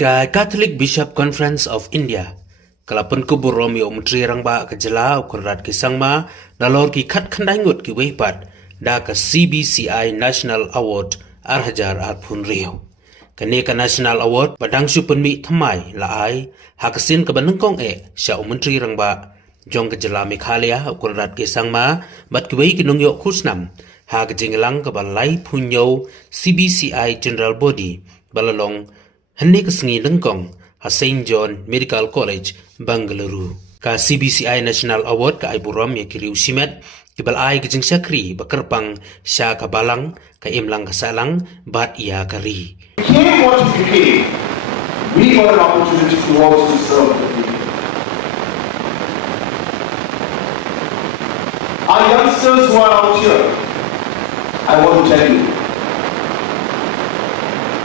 Catholic Bishop Conference of India kalapun ku burom yo menteri rangba ke jela Conrad Sangma nalor ki khat khandai ngut ki weipat da ka CBCI National Award arhajar arphun rio kane ka National Award badang supun mi thamai la ai hakasin ka banungkong sha menteri rangba jong ke jela Meghalaya Conrad Sangma bat ki wei ki nong yo khusnam ha ka jinglang ka balai phunyo CBCI General Body balalong Henne kesengi lengkong ha St. John Medical College, Bangalore. Ka CBCI National Award ka burom ya kiri usimet, kibal ai kejeng syakri bakerpang sya ka balang, ka imlang ka salang, bat iya kari. Became what you became. We got an opportunity to also serve the people. Our youngsters who are out here, I want to tell you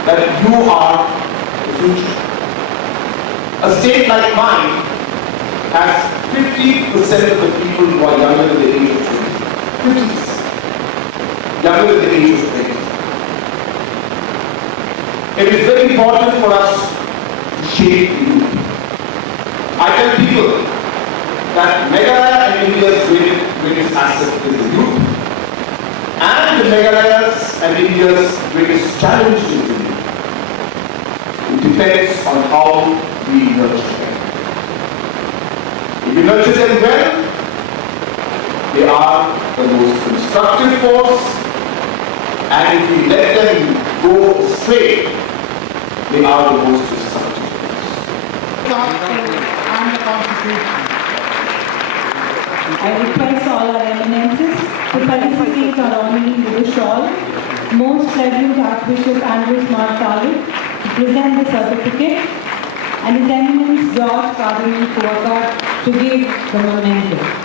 that you are future. A state like mine has 50% of the people who are younger than the age of 20. 50%. Younger than the age of 20. It is very important for us to shape the youth. I tell people that Meghalaya and India's greatest asset is the youth, and the Meghalaya's and India's greatest challenge is the youth. It depends on how we nurture them. If we nurture them well, they are the most constructive force, and if we let them go astray, they are the most destructive force. And the Constitution. I request all our eminences to felicitate our honoree with a shawl, Most Reverend Archbishop Andrew Smart College, present the certificate, and His Eminence George Cardinal Kuwaka to give the memento.